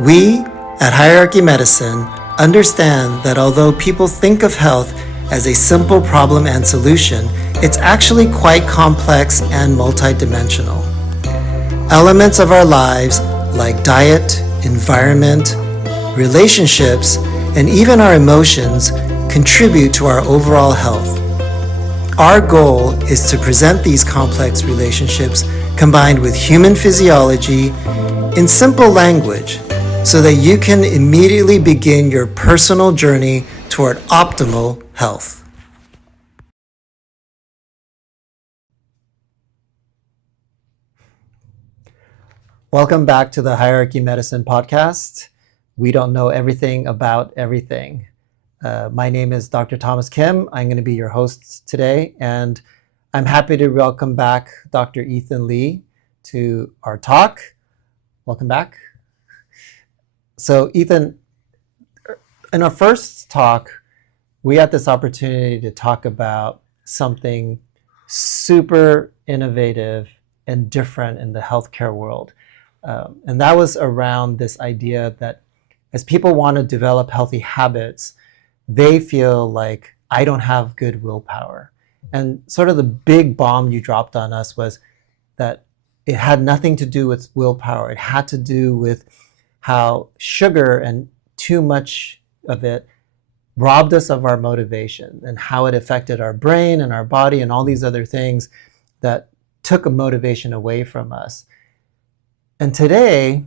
We at Hierarchy Medicine understand that although people think of health as a simple problem and solution, it's actually quite complex and multidimensional. Elements of our lives, like diet, environment, relationships, and even our emotions, contribute to our overall health. Our goal is to present these complex relationships combined with human physiology in simple language so that you can immediately begin your personal journey toward optimal health. Welcome back to the Hierarchy Medicine podcast. We don't know everything about everything. My name is Dr. Thomas Kim. I'm going to be your host today, and I'm happy to welcome back Dr. Ethan Lee to our talk. Welcome back. So Ethan, in our first talk, we had this opportunity to talk about something super innovative and different in the healthcare world. And that was around this idea that as people want to develop healthy habits, they feel like, I don't have good willpower. And sort of the big bomb you dropped on us was that it had nothing to do with willpower. It had to do with how sugar and too much of it robbed us of our motivation and how it affected our brain and our body and all these other things that took a motivation away from us. And today,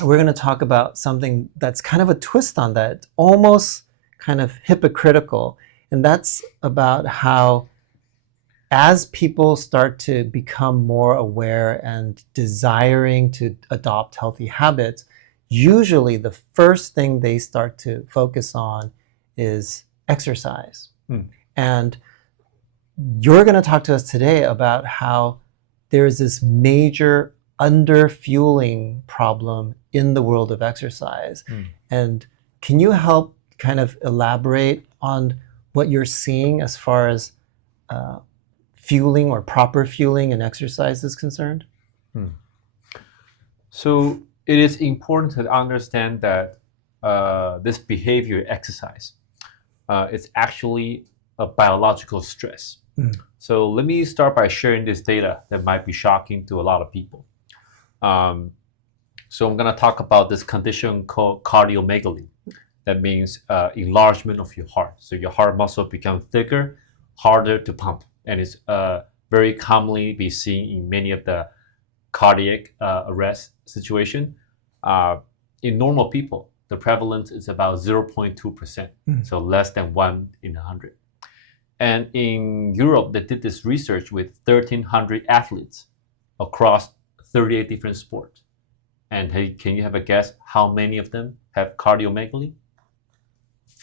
we're going to talk about something that's kind of a twist on that, almost kind of hypocritical. And that's about how as people start to become more aware and desiring to adopt healthy habits, usually the first thing they start to focus on is exercise. And you're going to talk to us today about how there's this major under-fueling problem in the world of exercise. And can you help kind of elaborate on what you're seeing as far as fueling or proper fueling in exercise is concerned? So it is important to understand that this behavior, exercise, it's actually a biological stress. So let me start by sharing this data that might be shocking to a lot of people. So I'm going to talk about this condition called cardiomegaly. That means enlargement of your heart. So your heart muscle becomes thicker, harder to pump, and it's very commonly be seen in many of the cardiac arrest situation. In normal people, the prevalence is about 0.2%, so less than 1 in 100. And in Europe, they did this research with 1,300 athletes across 38 different sports. And hey, can you have a guess how many of them have cardiomegaly?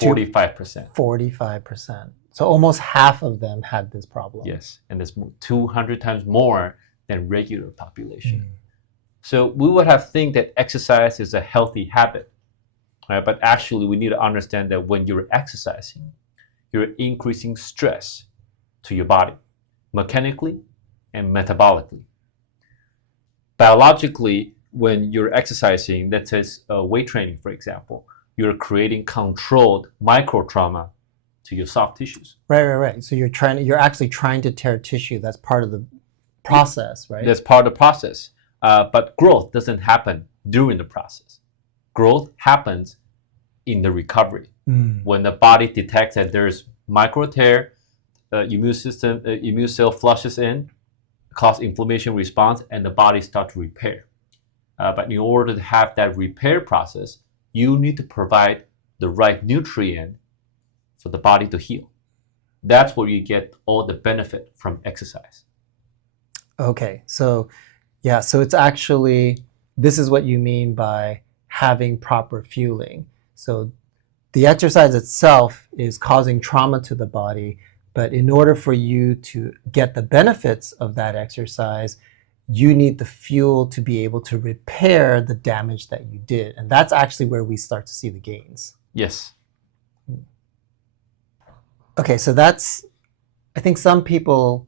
45%. 45%. So almost half of them had this problem. Yes, and it's 200 times more than regular population. So we would have think that exercise is a healthy habit, right? But actually we need to understand that when you're exercising, you're increasing stress to your body, mechanically and metabolically. Biologically, when you're exercising, that says weight training, for example, you're creating controlled micro trauma to your soft tissues. Right. So you're actually trying to tear tissue. That's part of the process, right? That's part of the process. But growth doesn't happen during the process. Growth happens in the recovery. When the body detects that there's micro tear, immune cell flushes in, cause inflammation response, and the body starts to repair. But in order to have that repair process, you need to provide the right nutrient for the body to heal. That's where you get all the benefit from exercise. Okay, so it's actually, this is what you mean by having proper fueling. So the exercise itself is causing trauma to the body, but in order for you to get the benefits of that exercise, you need the fuel to be able to repair the damage that you did. And that's actually where we start to see the gains. Yes. Okay, so that's, I think some people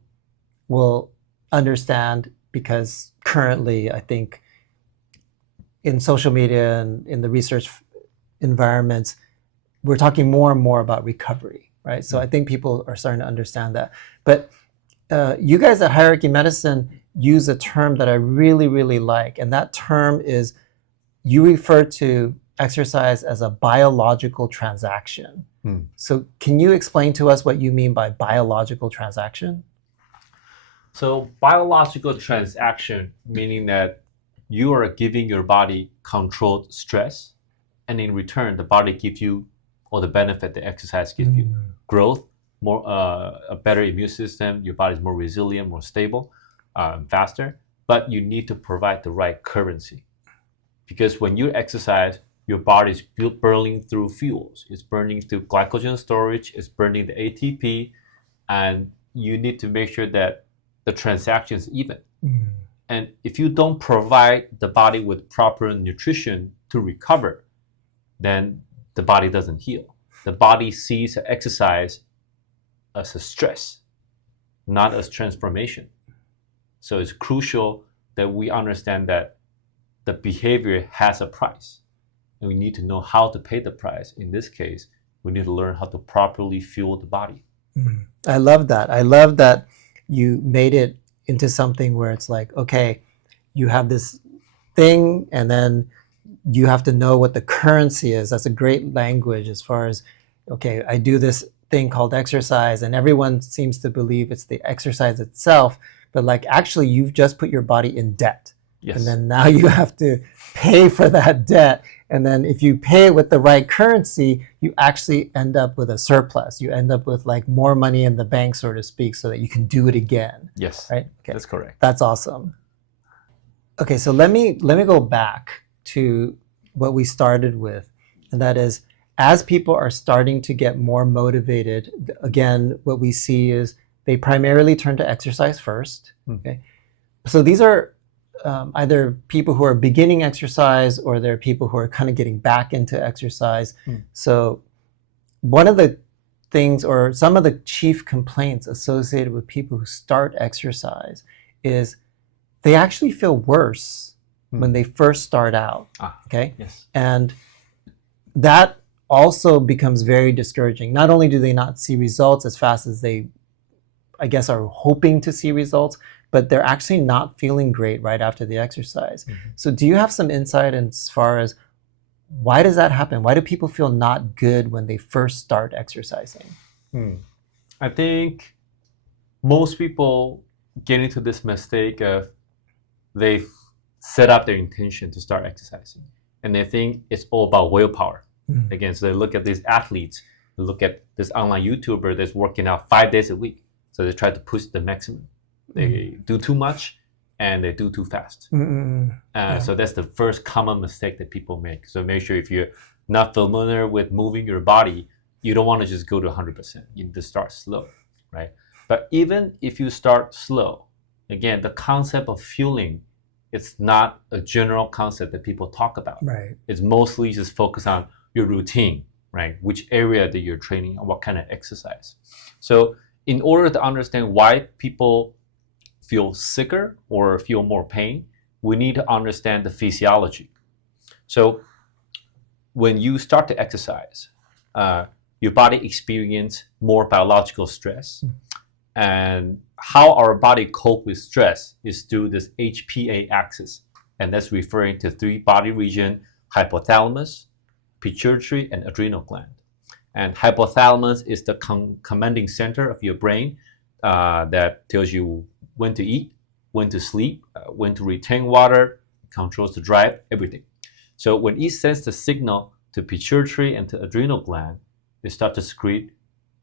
will understand because currently I think in social media and in the research environments, we're talking more and more about recovery, right? So I think people are starting to understand that. But you guys at Hierarchy Medicine use a term that I really, really like, and that term is, you refer to exercise as a biological transaction. So can you explain to us what you mean by biological transaction? So biological transaction, meaning that you are giving your body controlled stress, and in return, the body gives you, or the benefit the exercise gives you, growth, more a better immune system, your body's more resilient, more stable, faster. But you need to provide the right currency, because when you exercise, your body's burning through fuels. It's burning through glycogen storage. It's burning the ATP, and you need to make sure that the transaction is even. And if you don't provide the body with proper nutrition to recover, then the body doesn't heal. The body sees exercise as a stress, not as transformation. So it's crucial that we understand that the behavior has a price, and we need to know how to pay the price. In this case, we need to learn how to properly fuel the body. I love that. I love that you made it into something where it's like, okay, you have this thing, and then you have to know what the currency is. That's a great language as far as, okay, I do this thing called exercise, and everyone seems to believe it's the exercise itself, but like actually you've just put your body in debt. Yes. And then now you have to pay for that debt. And then if you pay it with the right currency, you actually end up with a surplus. You end up with like more money in the bank, so to speak, so that you can do it again. Yes. Right? Okay. That's correct. That's awesome. Okay, so let me go back to what we started with, and that is, as people are starting to get more motivated, again, what we see is they primarily turn to exercise first. Okay, so these are either people who are beginning exercise, or they're people who are kind of getting back into exercise. So one of the things, or some of the chief complaints associated with people who start exercise, is they actually feel worse when they first start out. Okay? Yes. And that also becomes very discouraging. Not only do they not see results as fast as they, I guess, are hoping to see results, but they're actually not feeling great right after the exercise. So do you have some insight as far as why does that happen? Why do people feel not good when they first start exercising? I think most people get into this mistake of they set up their intention to start exercising, and they think it's all about willpower. Again, so they look at these athletes, they look at this online YouTuber that's working out 5 days a week. So they try to push the maximum. They do too much, and they do too fast. So that's the first common mistake that people make. So make sure, if you're not familiar with moving your body, you don't want to just go to 100%. You need to start slow, right? But even if you start slow, again, the concept of fueling, it's not a general concept that people talk about. Right. It's mostly just focused on your routine, right? Which area that you're training and what kind of exercise. So in order to understand why people feel sicker or feel more pain, we need to understand the physiology. So when you start to exercise, your body experiences more biological stress. And how our body cope with stress is through this HPA axis. And that's referring to 3 body regions: hypothalamus, pituitary, and adrenal gland. And hypothalamus is the commanding center of your brain that tells you when to eat, when to sleep, when to retain water, controls the drive, everything. So when it sends the signal to pituitary and to adrenal gland, they start to secrete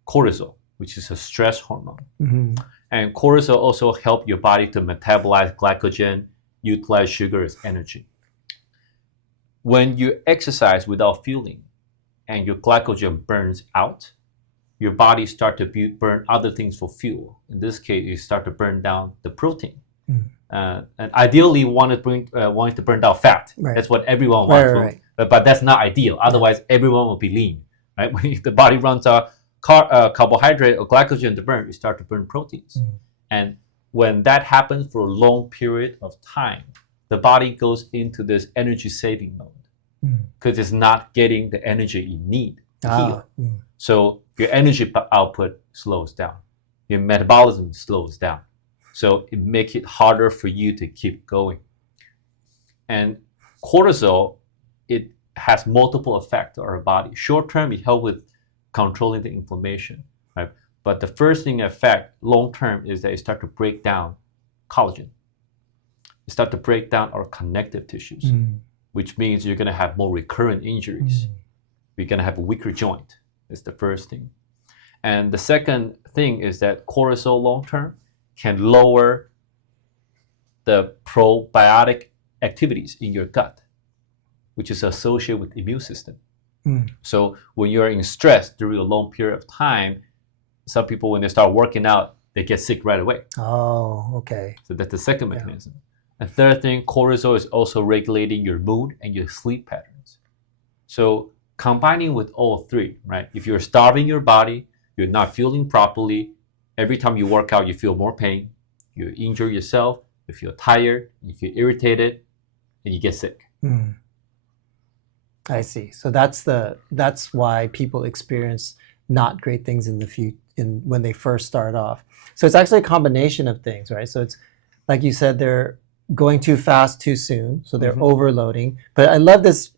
cortisol, which is a stress hormone. And cortisol also helps your body to metabolize glycogen, utilize sugar as energy. When you exercise without fueling and your glycogen burns out, your body starts to burn other things for fuel. In this case, you start to burn down the protein. And ideally, you want to burn down fat. Right. That's what everyone wants. Right. But that's not ideal. Otherwise, everyone will be lean. Right? When the body runs out carbohydrate or glycogen to burn, you start to burn proteins. And when that happens for a long period of time, the body goes into this energy saving mode because it's not getting the energy you need to heal. So your energy output slows down, your metabolism slows down. So it makes it harder for you to keep going. And cortisol, it has multiple effects on our body. Short term, it helps with controlling the inflammation, right? But the first thing effect, long term, is that it starts to break down collagen. It starts to break down our connective tissues, which means you're going to have more recurrent injuries. You're going to have a weaker joint. Is the first thing. And the second thing is that cortisol long term can lower the probiotic activities in your gut, which is associated with immune system. So when you're in stress during a long period of time, some people, when they start working out, they get sick right away. Oh, okay. So that's the second mechanism. And third thing, cortisol is also regulating your mood and your sleep patterns. So combining with all three, right? If you're starving your body, you're not feeling properly, every time you work out, you feel more pain, you injure yourself, you feel tired, you feel irritated, and you get sick. I see. So that's why people experience not great things when they first start off. So it's actually a combination of things, right? So it's like you said, they're going too fast too soon, so they're overloading. But I love this,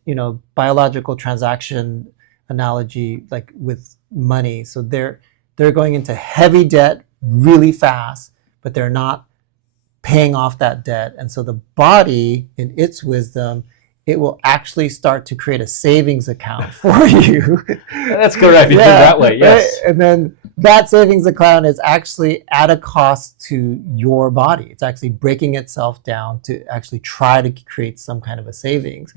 biological transaction analogy, like with money. So they're going into heavy debt really fast, but they're not paying off that debt. And so the body, in its wisdom, it will actually start to create a savings account for you. That's correct. You do that way, yes. Right? And then that savings account is actually at a cost to your body. It's actually breaking itself down to actually try to create some kind of a savings.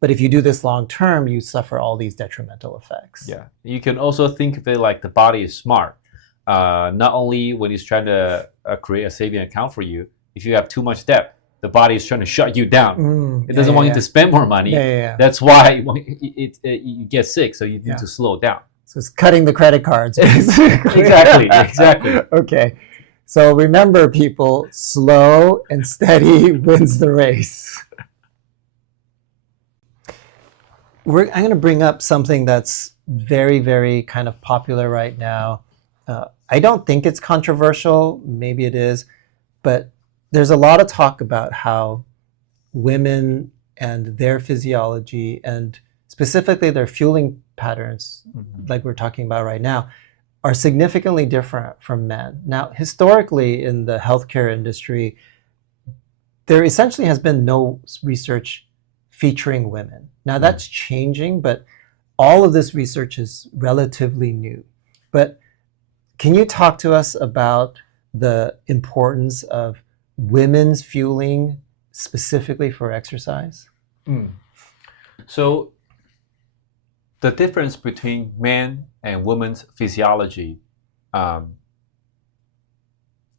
But if you do this long term, you suffer all these detrimental effects. Yeah. You can also think of it like the body is smart. Not only when it's trying to create a saving account for you, if you have too much debt, the body is trying to shut you down. It doesn't want you to spend more money. That's why you get sick, so you need to slow down. So it's cutting the credit cards, basically. Exactly. Okay. So remember, people, slow and steady wins the race. I'm going to bring up something that's very, very kind of popular right now. I don't think it's controversial. Maybe it is. But there's a lot of talk about how women and their physiology and specifically their fueling patterns, like we're talking about right now, are significantly different from men. Now, historically in the healthcare industry, there essentially has been no research featuring women. Now that's changing, but all of this research is relatively new. But can you talk to us about the importance of women's fueling specifically for exercise? So the difference between men and women's physiology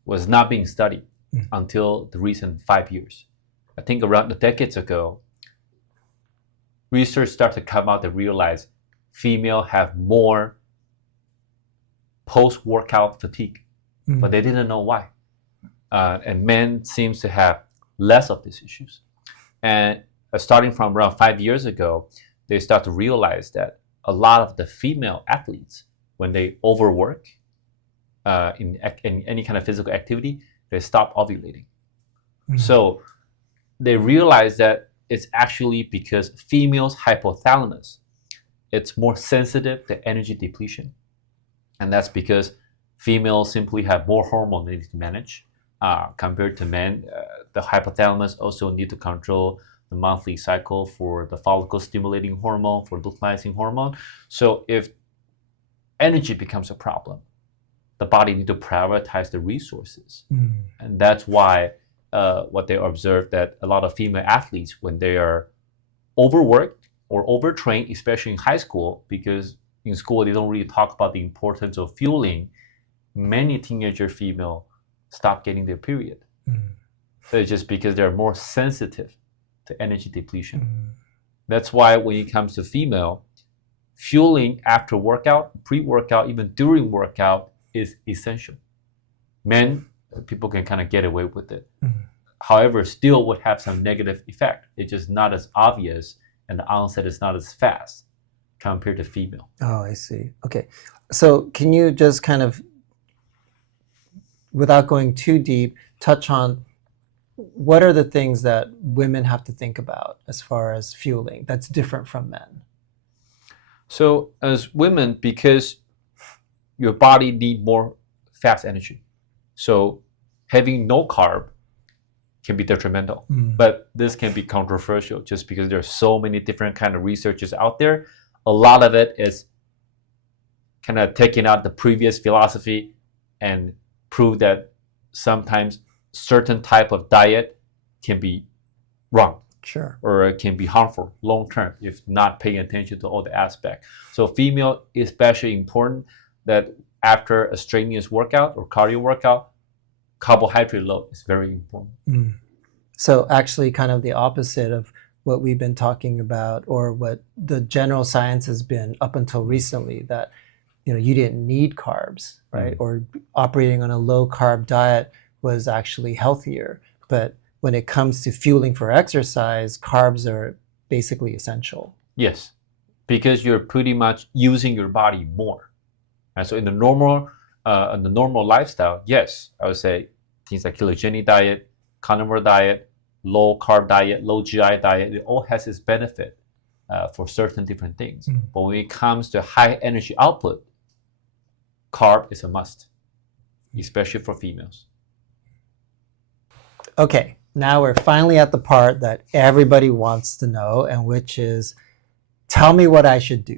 was not being studied until the recent 5 years. I think around the decades ago, research started to come out that realized females have more post-workout fatigue, but they didn't know why. And men seems to have less of these issues. And starting from around 5 years ago, they start to realize that a lot of the female athletes, when they overwork in any kind of physical activity, they stop ovulating. So they realize that it's actually because females' hypothalamus, it's more sensitive to energy depletion. And that's because females simply have more hormone they need to manage compared to men. The hypothalamus also need to control the monthly cycle for the follicle stimulating hormone, for luteinizing hormone. So if energy becomes a problem, the body needs to prioritize the resources. And that's why what they observed that a lot of female athletes, when they are overworked or overtrained, especially in high school, because in school they don't really talk about the importance of fueling, many teenager female stop getting their period. So it's just because they're more sensitive to energy depletion. That's why when it comes to female, fueling after workout, pre-workout, even during workout is essential. Men, people can kind of get away with it. however, still would have some negative effect. It's just not as obvious, and the onset is not as fast compared to female. Oh, I see. Okay. So can you just kind of, without going too deep, touch on what are the things that women have to think about as far as fueling that's different from men? So as women, because your body need more fast energy, so having no carb can be detrimental. But this can be controversial just because there are so many different kind of researches out there. A lot of it is kind of taking out the previous philosophy and prove that sometimes certain type of diet can be wrong. Sure. Or it can be harmful long term if not paying attention to all the aspects. So female is especially important that after a strenuous workout or cardio workout, carbohydrate load is very important. So actually kind of the opposite of what we've been talking about, or what the general science has been up until recently, that you didn't need carbs, right? Or operating on a low carb diet was actually healthier. But when it comes to fueling for exercise, carbs are basically essential. Yes, because you're pretty much using your body more. And so in the normal lifestyle, yes, I would say things like ketogenic diet, carnivore diet, low carb diet, low GI diet, it all has its benefit for certain different things. But when it comes to high energy output, carb is a must, especially for females. Okay, now we're finally at the part that everybody wants to know, and which is, tell me what I should do.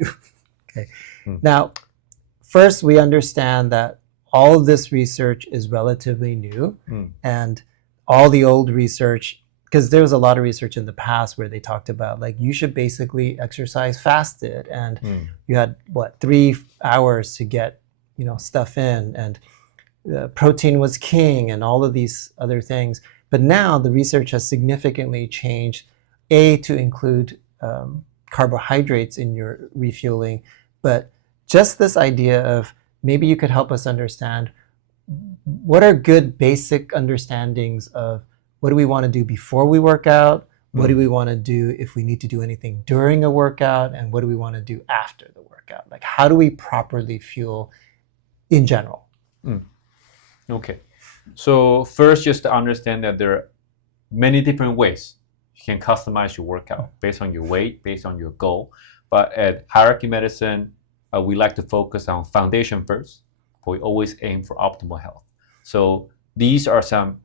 Okay. Now, first we understand that all of this research is relatively new, and all the old research, because there was a lot of research in the past where they talked about like you should basically exercise fasted, and you had 3 hours to get stuff in, and protein was king, and all of these other things. But now the research has significantly changed, to include carbohydrates in your refueling, but just this idea of maybe you could help us understand what are good basic understandings of what do we want to do before we work out, what do we want to do if we need to do anything during a workout, and what do we want to do after the workout? Like, how do we properly fuel in general? Okay. So first, just to understand that there are many different ways you can customize your workout based on your weight, based on your goal. But at Hierarchy Medicine, we like to focus on foundation first, but we always aim for optimal health. So these are some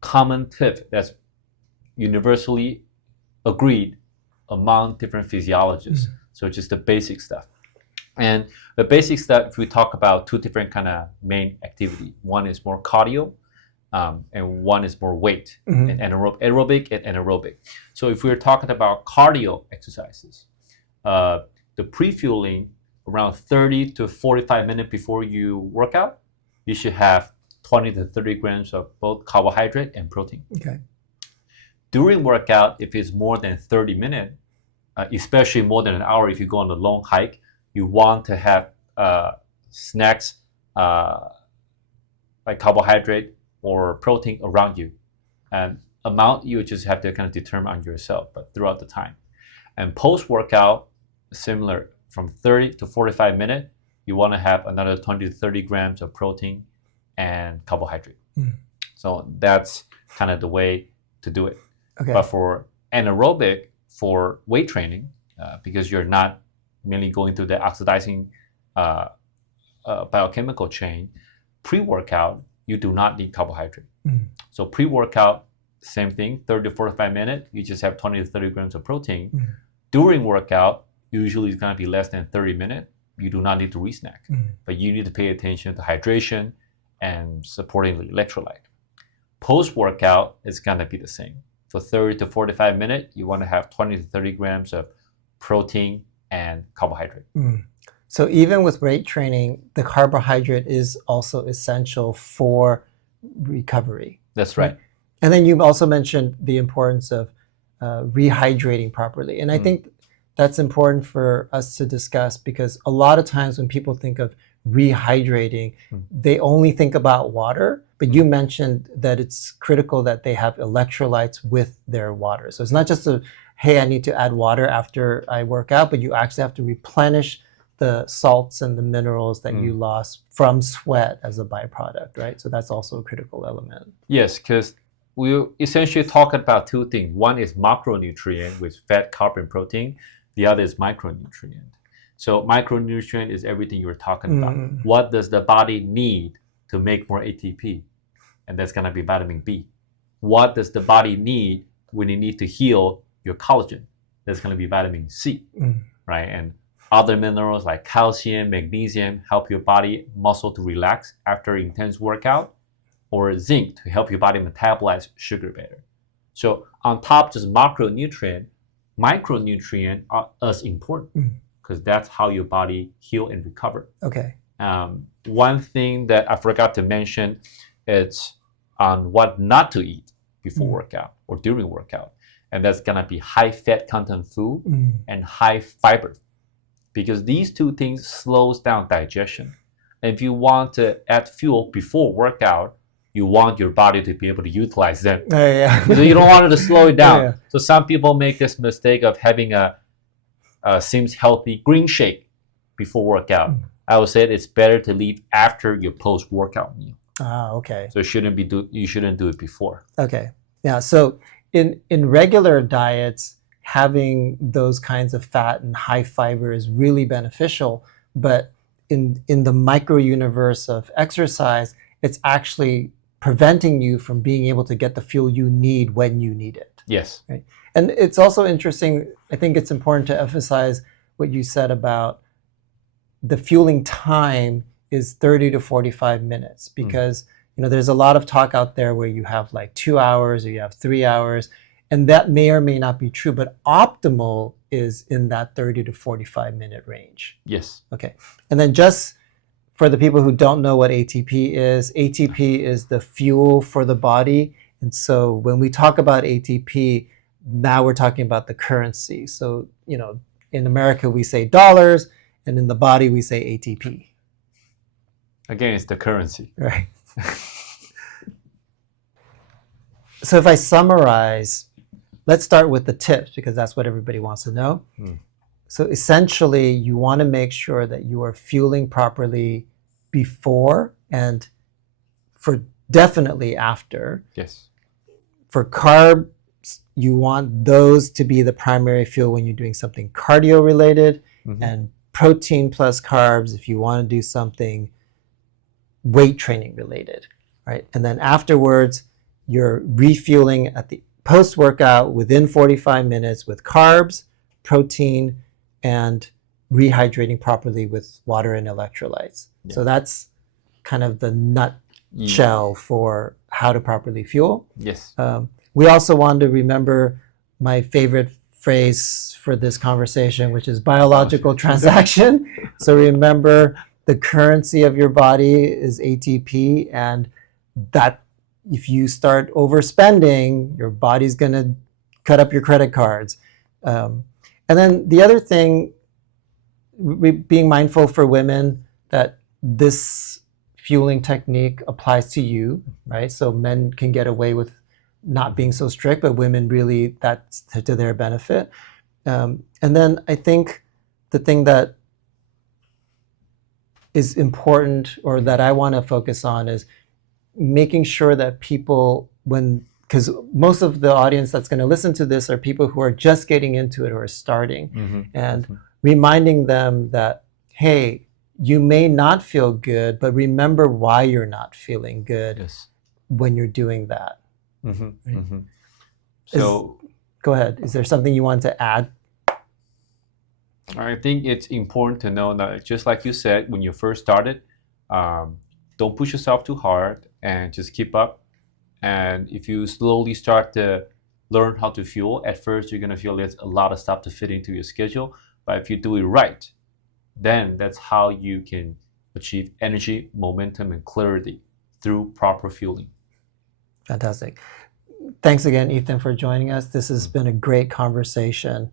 common tips that's universally agreed among different physiologists. So just the basic stuff. And the basic stuff, if we talk about 2 different kind of main activity, one is more cardio, and one is more weight, and aerobic and anaerobic. So if we're talking about cardio exercises, the pre-fueling around 30 to 45 minutes before you work out, you should have 20 to 30 grams of both carbohydrate and protein. Okay. During workout, if it's more than 30 minutes, especially more than an hour if you go on a long hike, you want to have snacks like carbohydrate or protein around you. And amount you just have to kind of determine on yourself, but throughout the time. And post-workout, similar, from 30 to 45 minutes, you want to have another 20 to 30 grams of protein and carbohydrate. So that's kind of the way to do it. Okay. But for anaerobic, for weight training, because you're not mainly going through the oxidizing biochemical chain, pre-workout, you do not need carbohydrate. So pre-workout, same thing, 30 to 45 minutes, you just have 20 to 30 grams of protein. During workout, usually it's going to be less than 30 minutes. You do not need to re-snack, but you need to pay attention to hydration and supporting the electrolyte. Post-workout, it's going to be the same. For 30 to 45 minutes, you want to have 20 to 30 grams of protein and carbohydrate. So even with weight training, the carbohydrate is also essential for recovery. That's right. And then you also mentioned the importance of rehydrating properly. And I think that's important for us to discuss, because a lot of times when people think of rehydrating, they only think about water, but you mentioned that it's critical that they have electrolytes with their water. So it's not just hey, I need to add water after I work out, but you actually have to replenish the salts and the minerals that you lost from sweat as a byproduct, right? So that's also a critical element. Yes, because we essentially talk about two things. One is macronutrient with fat, carb, and protein. The other is micronutrient. So micronutrient is everything you were talking about. What does the body need to make more ATP? And that's going to be vitamin B. What does the body need when you need to heal your collagen? That's going to be vitamin C, right? And other minerals like calcium, magnesium help your body muscle to relax after intense workout, or zinc to help your body metabolize sugar better. So on top of just macronutrient, micronutrient are as important because that's how your body heal and recover. Okay. One thing that I forgot to mention is on what not to eat before workout or during workout. And that's gonna be high fat content food and high fiber, because these two things slows down digestion. And if you want to add fuel before workout, you want your body to be able to utilize them. So you don't want it to slow it down. So some people make this mistake of having a seems healthy green shake before workout. I would say it's better to leave after your post-workout meal. Okay. So you shouldn't do it before. Okay. Yeah. So in regular diets, having those kinds of fat and high fiber is really beneficial. But in the micro universe of exercise, it's actually preventing you from being able to get the fuel you need when you need it. Yes. Right? And it's also interesting, I think it's important to emphasize what you said about the fueling time is 30 to 45 minutes, because there's a lot of talk out there where you have like 2 hours or you have 3 hours, and that may or may not be true, but optimal is in that 30 to 45 minute range. Yes. Okay. And then just for the people who don't know what ATP is the fuel for the body. And so when we talk about ATP, now we're talking about the currency. So, in America, we say dollars, and in the body, we say ATP. Again, it's the currency. Right. So if I summarize, let's start with the tips, because that's what everybody wants to know. So essentially, you want to make sure that you are fueling properly before and for definitely after. Yes. For carbs, you want those to be the primary fuel when you're doing something cardio related, and protein plus carbs if you want to do something weight training related, right? And then afterwards, you're refueling at the post-workout within 45 minutes with carbs, protein, and rehydrating properly with water and electrolytes. Yeah. So that's kind of the nutshell for how to properly fuel. Yes. We also want to remember my favorite phrase for this conversation, which is biological transaction. So remember, the currency of your body is ATP, and that if you start overspending, your body's going to cut up your credit cards. And then the other thing, being mindful for women that this fueling technique applies to you, right? So men can get away with not being so strict, but women really, that's to their benefit. And then I think the thing that is important, or that I want to focus on, is making sure that people, because most of the audience that's going to listen to this are people who are just getting into it or are starting, and reminding them that, hey, you may not feel good, but remember why you're not feeling good when you're doing that. Right? So go ahead. Is there something you want to add? I think it's important to know that, just like you said, when you first started, don't push yourself too hard and just keep up. And if you slowly start to learn how to fuel, at first you're going to feel there's a lot of stuff to fit into your schedule. But if you do it right, then that's how you can achieve energy, momentum, and clarity through proper fueling. Fantastic. Thanks again, Ethan, for joining us. This has been a great conversation.